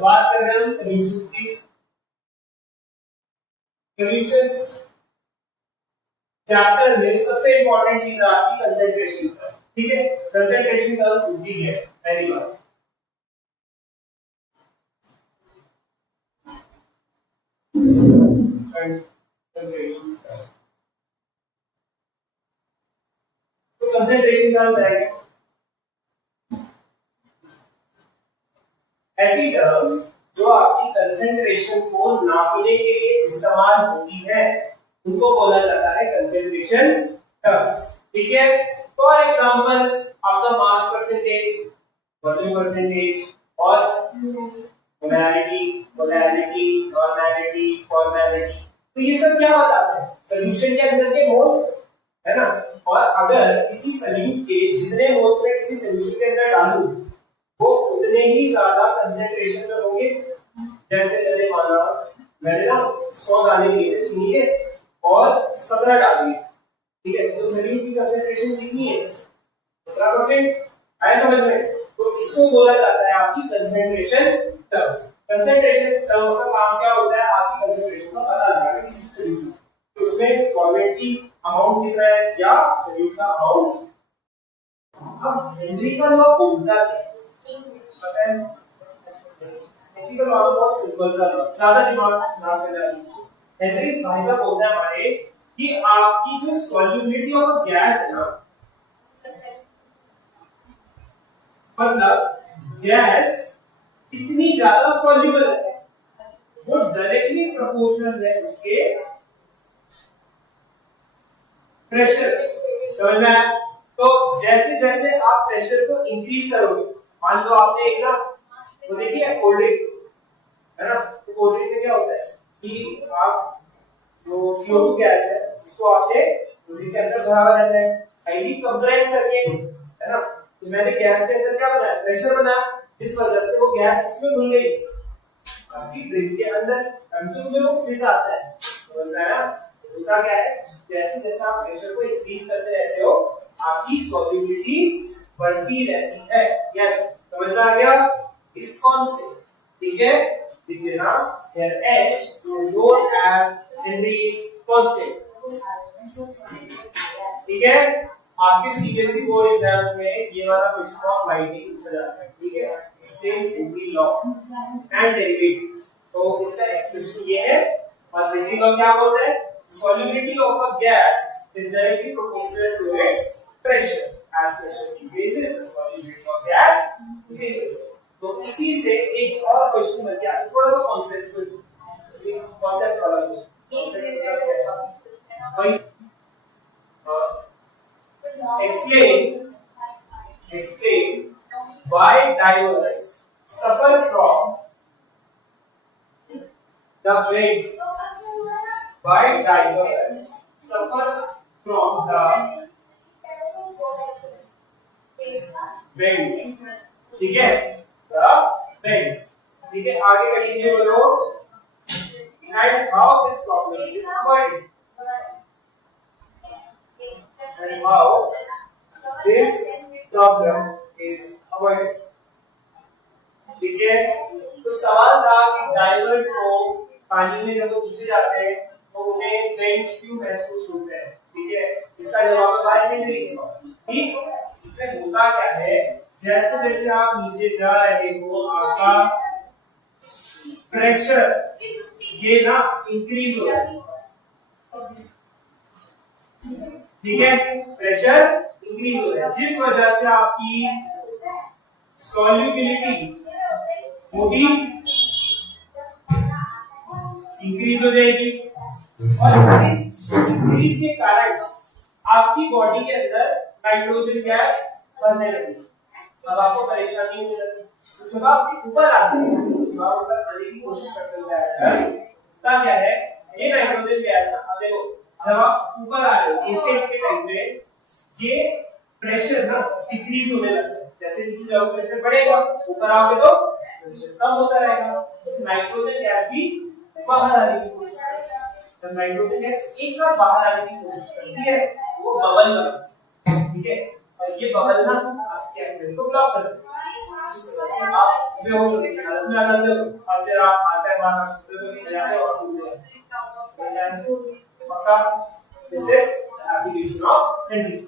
बात कर रहे हैं हम सॉल्यूशन की। सॉल्यूशंस चैप्टर में सबसे इंपॉर्टेंट चीज है आपकी कंसंट्रेशन कर्व, ठीक है। कंसंट्रेशन कर्व होती है पहली बात। तो कंसंट्रेशन कर्व है ऐसी टर्म्स जो आपकी कंसंट्रेशन को नापने के लिए इस्तेमाल होती है, उनको बोला जाता है कंसंट्रेशन टर्म्स, ठीक है। फॉर एग्जांपल आपका मास परसेंटेज, वॉल्यूम परसेंटेज और मोलैरिटी, मोलैरिटी, नॉर्मैलिटी, फॉर्मैलिटी, तो ये सब क्या बताते हैं? सॉल्यूशन के अंदर के मोल्स, है ना। और अगर किसी सॉल्यूट के जितने मोल्स मैं किसी सॉल्यूशन के अंदर डालूं वो उतने ही ज्यादा कंसंट्रेशन में होंगे। जैसे मैंने ना 100 डाले लिए चीनी के और 17 डाल दिए, ठीक है, तो सॉल्यूट की कंसंट्रेशन कितनी है? 17%। आया समझ में? तो इसको बोला जाता है आपकी कंसंट्रेशन टर्म। कंसंट्रेशन टर्म का काम क्या होता है? आपकी कंसंट्रेशन का पता लगाना किसी सॉल्यूशन, तो उसमें सॉल्वेंट की अमाउंट कितना है या सॉल्यूट का अमाउंट। अब हेनरी का लॉ बोलता है, पता है हेनरी का लॉ बहुत सिंपल सा लॉ, ज्यादा दिमाग ना लगाइए। हेनरी भाई साहब बोलता है हमारे कि आपकी जो सॉल्युबिलिटी ऑफ गैस है ना, मतलब गैस कितनी ज्यादा सॉल्युबल है वो डायरेक्टली प्रोपोर्शनल है उसके प्रेशर। समझ में आया? तो जैसे जैसे आप प्रेशर को इंक्रीज करोगे, मान लो आपने एक ना वो देखिए कोल्ड ड्रिंक, है ना, तो कोल्ड ड्रिंक में क्या होता है कि आप जो CO2 गैस है उसको आपने कोल्ड ड्रिंक के अंदर भरा रहता है हाईली कंप्रेस करके, है ना। तो मैंने गैस के अंदर क्या बनाया? प्रेशर बनाया, जिस वजह से वो गैस इसमें घुल गई आपकी ड्रिंक के अंदर, कंट्रोल में वो फिज आता है। समझ में आया? होता क्या है, जैसे जैसे आप प्रेशर को इंक्रीज करते रहते हो आपकी सॉल्युबिलिटी बढ़ती रहती है। यस, समझ में आ गया? इस कांस्टेंट, ठीक है, लिख देना here H is known as Henry's constant, ठीक है। आपके सीबीएसई बोर्ड एग्जाम्स में ये वाला क्वेश्चन ऑफ लाइटिंग पूछा जाता है, ठीक है। Explain Henry law and derivative, तो इसका एक्सप्रेशन ये है। और हेनरी लॉ क्या बोलता है? Solubility of a gas is directly proportional to its pressure. As pressure increases, the solubility of gas increases. तो इसी से एक और क्वेश्चन बन गया, थोड़ा सा कॉन्सेप्ट वाला क्वेश्चन। कैसा? वही explain why divers suffer from the bends. Why divers suffers from the bends, ठीक है, the bends, ठीक है। आगे कंटिन्यू करो, and how this problem is avoided, and how this problem is avoided, ठीक है। तो सवाल था कि डाइवर्स को पानी में जब वो पीछे जाते हैं तो उन्हें बेंड्स क्यों महसूस होते हैं, ठीक है। इसका जवाब है हेनरी लॉ, ठीक। इसमें होता क्या है, जैसे जैसे आप नीचे जा रहे हो आपका प्रेशर ये ना इंक्रीज हो रहा है, ठीक है, प्रेशर इंक्रीज हो रहा है, जिस वजह से आपकी सॉल्युबिलिटी वो भी इंक्रीज हो जाएगी। और इस इंक्रीज के कारण आपकी बॉडी के अंदर नाइट्रोजन गैस बनने लगेगी। अब आपको परेशानी हो जाती है, तो जब आप ऊपर आते हैं तो आप ऊपर आने की कोशिश करते हैं, तब क्या है ये नाइट्रोजन गैस, अब देखो जब आप ऊपर आ रहे हो इंसेंट के टाइम में ये प्रेशर ना डिक्रीज होने लगता है। जैसे नीचे जाओगे प्रेशर बढ़ेगा, ऊपर आओगे तो प्रेशर कम होता रहेगा। नाइट्रोजन गैस भी बाहर आने की कोशिश करती है, जब नाइट्रोजन गैस एक साथ बाहर आने की कोशिश करती है वो बबल बनती है, ठीक है। और ये बबल ना आपके एंगल को ब्लॉक करती है, इस तरह से आप चीजें हो सकती है हालत में आ जाते हो और फिर आप आते बार सूत्र में जाते हो और भूल जाते हो। पक्का? This is application of Henry.